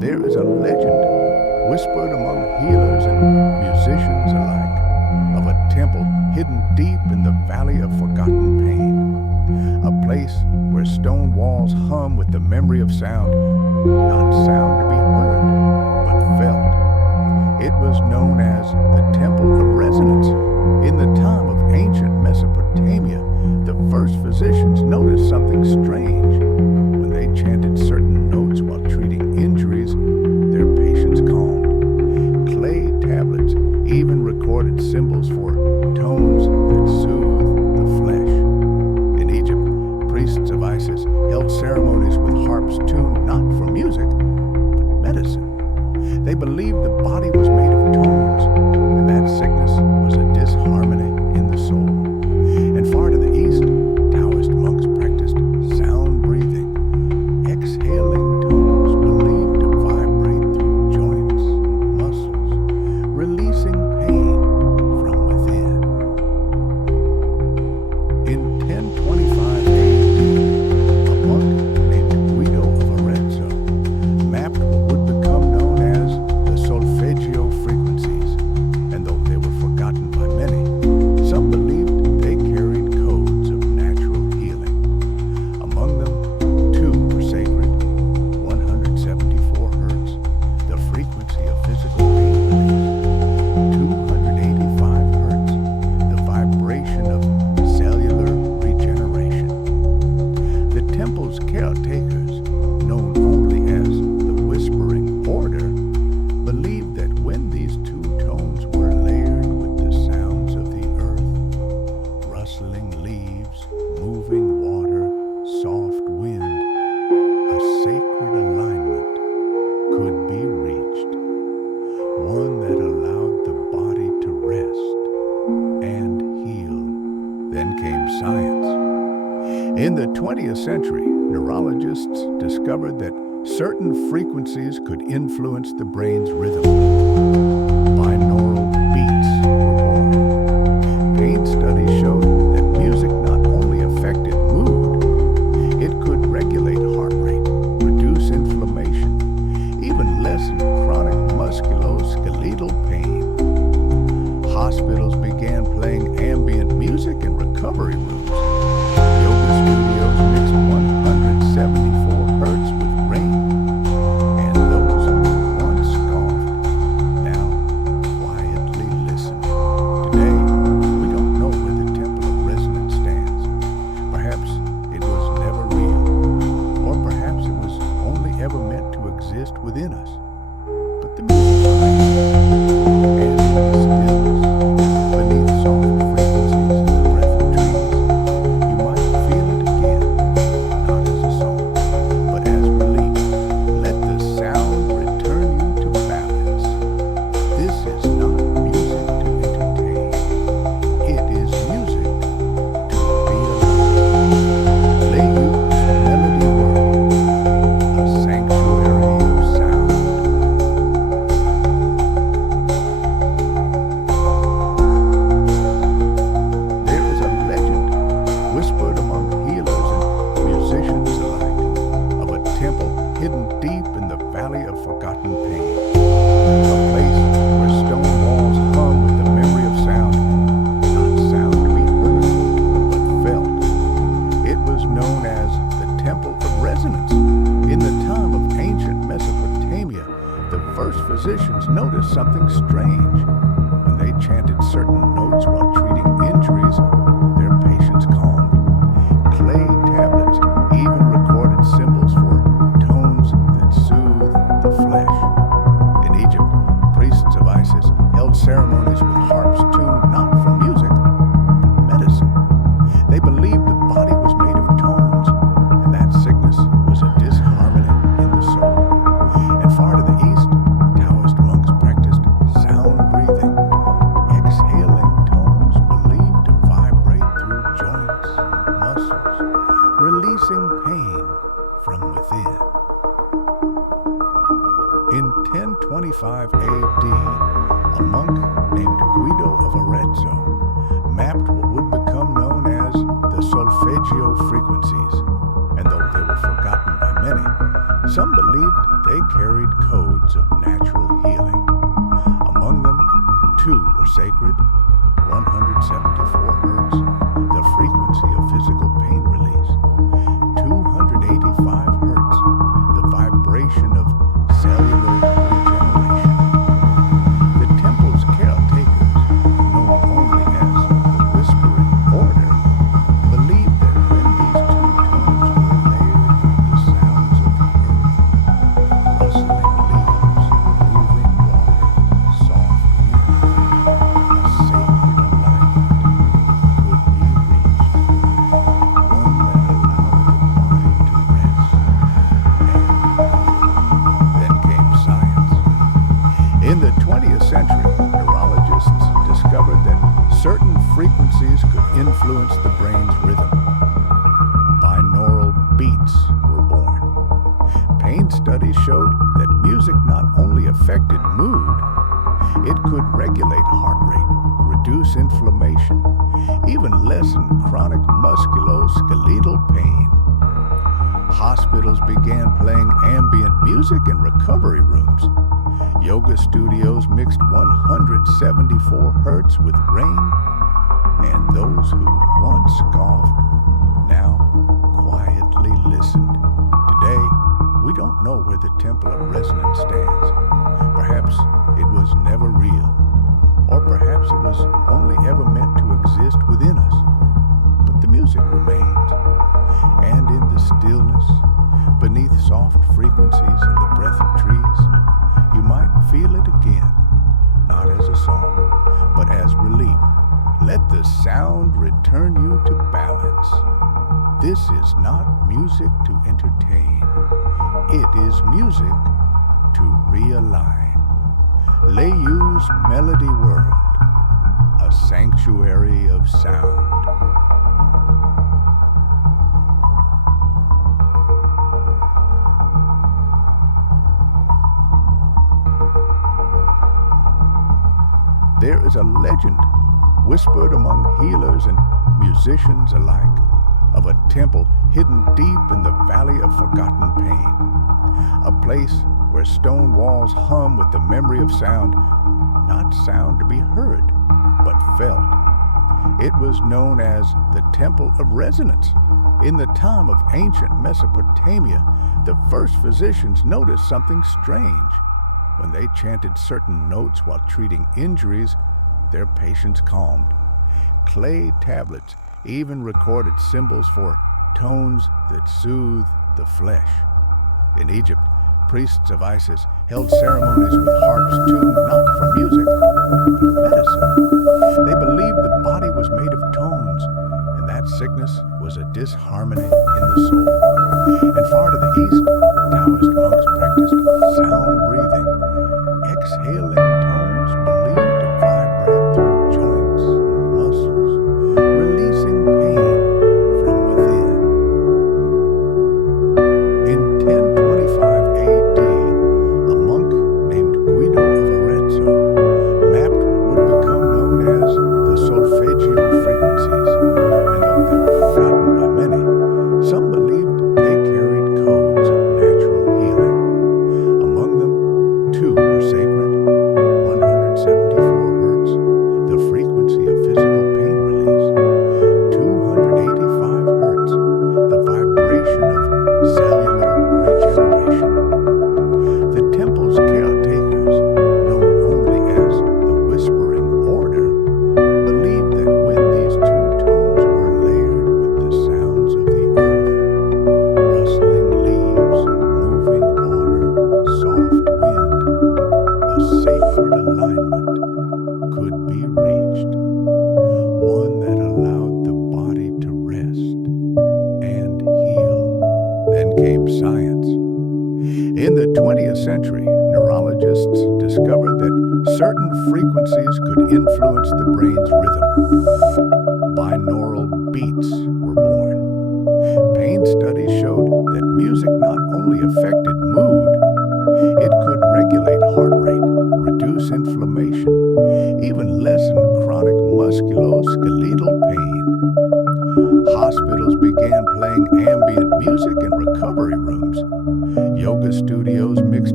There is a legend whispered among healers and musicians alike of a temple hidden deep in the valley of forgotten pain. A place where stone walls hum with the memory of sound, not sound to be heard, but felt. It was known as the Temple of Resonance. In the time of ancient Mesopotamia, the first physicians noticed something strange. When they chanted certain notes while treating injuries, their patients calmed. Clay tablets even recorded symbols for tones that soothe the flesh. In Egypt, priests of Isis held ceremonies with harps tuned not for music, but medicine. They believed the body was made of tones, and that sickness was a disharmony in the soul. And far to the east, Taoist monks practiced sound breathing, exhaling tones believed to vibrate through joints and muscles, releasing pain from within. In 1025 AD, a monk named Guido of Arezzo mapped what would become known as the solfeggio frequencies, and though they were forgotten by many, some believed they carried codes of natural healing. Among them, two were sacred: 174 hertz, the frequency of physical pain relief; 285 hertz, the vibration of cellular regeneration. The temple's caretakers, known only as the Whispering Order, believed that when these two tones were layered with the sounds of the earth, rustling leaves, moving water, soft wind, a sacred alignment could be reached, one that allowed the body to rest and heal. Then came science. In the 20th century, neurologists discovered that certain frequencies could influence the brain's rhythm. Binaural beats were born. Pain studies showed that music not only affected mood, it could regulate heart rate, reduce inflammation, even lessen chronic musculoskeletal pain. Hospitals began playing ambient music in recovery rooms. Yoga studios mixed 174 hertz with rain, and those who once scoffed now quietly listen. Today, we don't know where the Temple of Resonance stands. Perhaps it was never real, or perhaps it was only ever meant to exist within us. But the music remains, and in the stillness, beneath soft frequencies and the breath of trees, you might feel it again, not as a song, but as relief. Let the sound return you to balance. This is not music to entertain. It is music to be alive. Layu's melody world, a sanctuary of sound. There is a legend whispered among healers and musicians alike of a temple hidden deep in the valley of forgotten pain. A place where stone walls hum with the memory of sound, not sound to be heard, but felt. It was known as the Temple of Resonance. In the time of ancient Mesopotamia, the first physicians noticed something strange. When they chanted certain notes while treating injuries, their patients calmed. Clay tablets even recorded symbols for tones that soothe the flesh. In Egypt, priests of Isis held ceremonies with harps tuned not for music, but medicine. They believed the body was made of tones, and that sickness was a disharmony in the soul. And far to the east, Taoist monks practiced sound breathing, exhaling tones believed to vibrate through joints and muscles, releasing pain from within. In 1025 AD, a monk named Guido of Arezzo mapped what would become known as the solfeggio frequencies, and though they were forgotten by many, some believed They carried codes of natural healing. Among them, 2 were sacred, 174 hertz, the frequency of physical pain release, 285 hertz, the vibration of cellular regeneration. The temple's caretakers, known only as the Whispering Order, believed that when these two tones were layered with the sounds of the earth, rustling leaves, moving water, soft wind, a sacred alignment could be reached, one that allowed the mind to rest and heal. Then came science. In the 20th century, neurologists discovered that certain frequencies could influence the brain's rhythm. Binaural beats were born. Pain studies showed that music not only affected mood, it could regulate heart rate, reduce inflammation, even lessen chronic musculoskeletal pain. Hospitals began playing ambient music in recovery rooms. Yoga studios mixed 174 hertz with rain, and those who once scoffed now quietly listened. Today, we don't know where the Temple of Resonance stands. Perhaps it was never real, or perhaps it was only ever meant to exist within us. But the music remains, and in the stillness, beneath soft frequencies and the breath of trees, you might feel it again, not as a song, but as relief. Let the sound return you to balance. This is not music to entertain. It is music to realign. Layu's Melody World, a sanctuary of sound. There is a legend whispered among healers and musicians alike of a temple hidden deep in the valley of forgotten pain, a place where stone walls hum with the memory of sound, not sound to be heard, but felt. It was known as the Temple of Resonance. In the time of ancient Mesopotamia, the first physicians noticed something strange. When they chanted certain notes while treating injuries, their patients calmed. Clay tablets even recorded symbols for tones that soothe the flesh. In Egypt, priests of Isis held ceremonies with harps tuned not for music, but medicine. They believed the body was made of tones, and that sickness was a disharmony in the soul. And far to the east, Taoist monks practiced sound breathing, exhaling tones believed to vibrate through joints and muscles, releasing pain from within. In 1025 AD, a monk named Guido of Arezzo mapped what would become known as the solfeggio frequencies, and though they were forgotten by many, some believed they carried codes of natural healing. Among them, 2 were sacred, 174 hertz, the frequency of physical pain release, 285 hertz, the vibration of cellular regeneration. The temple's caretakers, known only as the Whispering Order, believed that when these 2 tones were layered with the sounds of the earth, rustling leaves, moving water, soft wind, a sacred alignment could be reached, one that allowed the body to rest and heal. Then came science. In the 20th century, neurologists discovered that certain frequencies could influence the brain's rhythm. Binaural beats were born. Pain studies showed that music not only affected mood, it could regulate heart rate, reduce inflammation, even lessen chronic musculoskeletal pain. Hospitals began playing ambient music in recovery rooms. Yoga studios mixed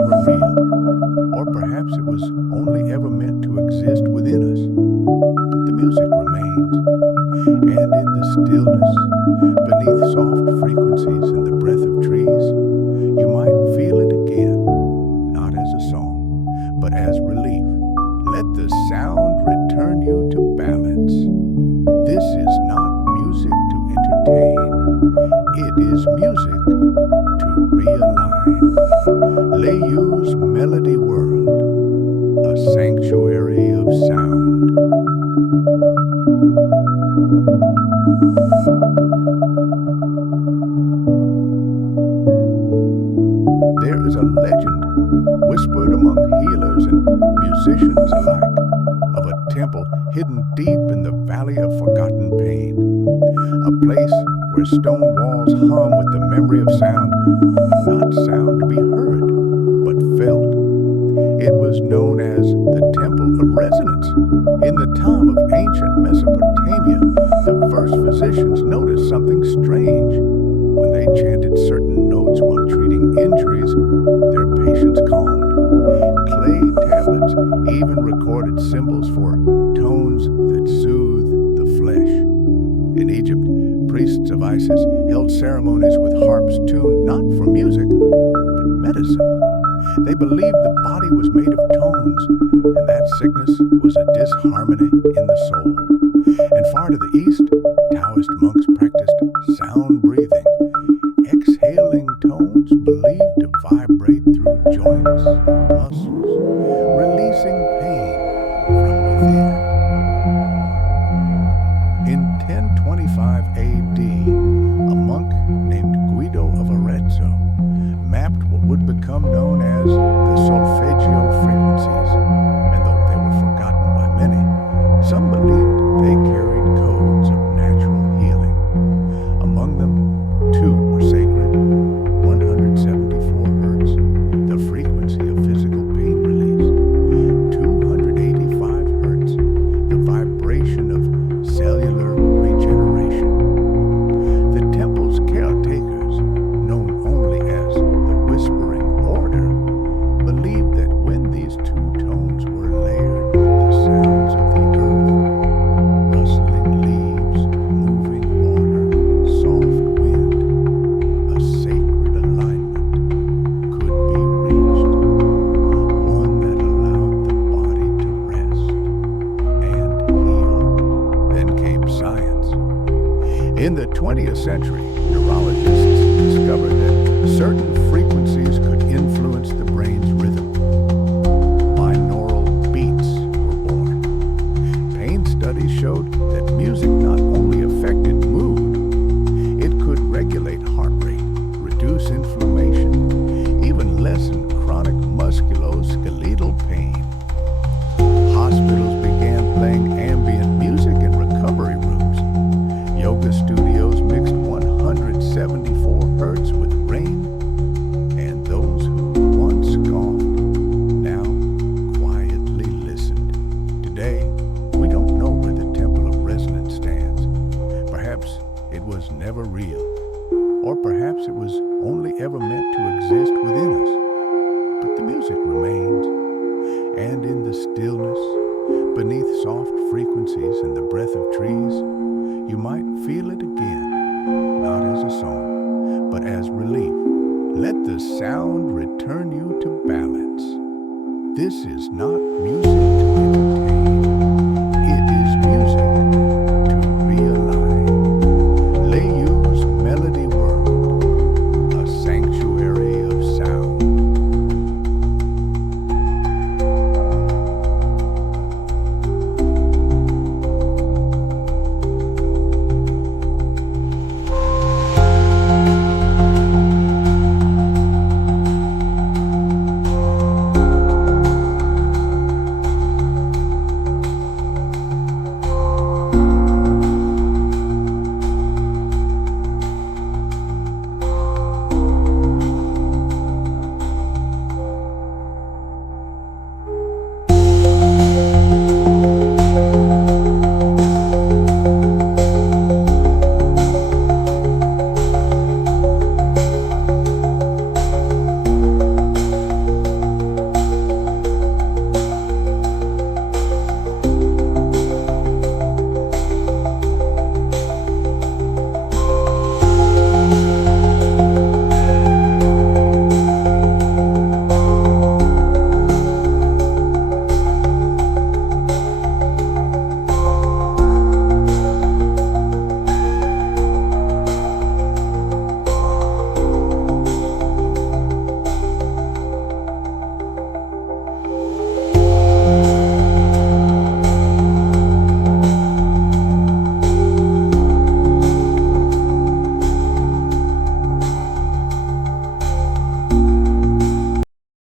never real, or perhaps it was only ever meant to exist within us. But the music remains, and in the stillness, beneath soft frequencies and the breath of trees, you might feel it again, not as a song, but as relief. Let the sound return you to balance. This is not music to entertain. It is music to realign. Layu's Melody World, a sanctuary of sound. There is a legend whispered among healers and musicians alike of a temple hidden deep in the valley of forgotten pain, a place where stone walls hum with the memory of sound, not sound to be heard, but felt. It was known as the Temple of Resonance. In the time of ancient Mesopotamia, the first physicians noticed something strange. When they chanted certain notes while treating injuries, their patients calmed. Clay tablets even recorded symbols for tones that soothe the flesh. In Egypt, priests of Isis held ceremonies with harps tuned not for music, but medicine. They believed the body was made of tones, and that sickness was a disharmony in the soul. And far to the east, Taoist monks practiced sound breathing, exhaling tones believed to vibrate through joints and muscles, releasing pain from within. In 1025 AD, a monk named Guido of Arezzo mapped what would become known as the solfeggio frequencies, and though they were forgotten by many, some believed they carried codes of natural healing. Among them, two were sacred: 174 hertz, the frequency of physical pain release; 285 hertz, the vibration of cellular regeneration. The temple's caretakers, known only as the Whispering Order, believed that when these two tones were layered with the sounds of the earth, rustling leaves, moving water, soft wind, a sacred alignment could be reached, one that allowed the body to rest and heal. Then came science. In the 20th century, neurologists discovered that certain frequencies could influence the brain's rhythm. Binaural beats were born. Pain studies showed that music not only affected mood, it could regulate heart rate, reduce inflammation, even lessen chronic musculoskeletal pain. Hospitals began playing ambient music in recovery rooms. Yoga studios mixed 174 hertz with rain, and those who once scoffed now quietly listened. Today, we don't know where the Temple of Resonance stands. Perhaps it was never real, or perhaps it was only ever meant to exist within us. But the music remains, and in the stillness, beneath soft frequencies and the breath of trees, you might feel it again, not as a song, but as relief. Let the sound return you to balance. This is not music to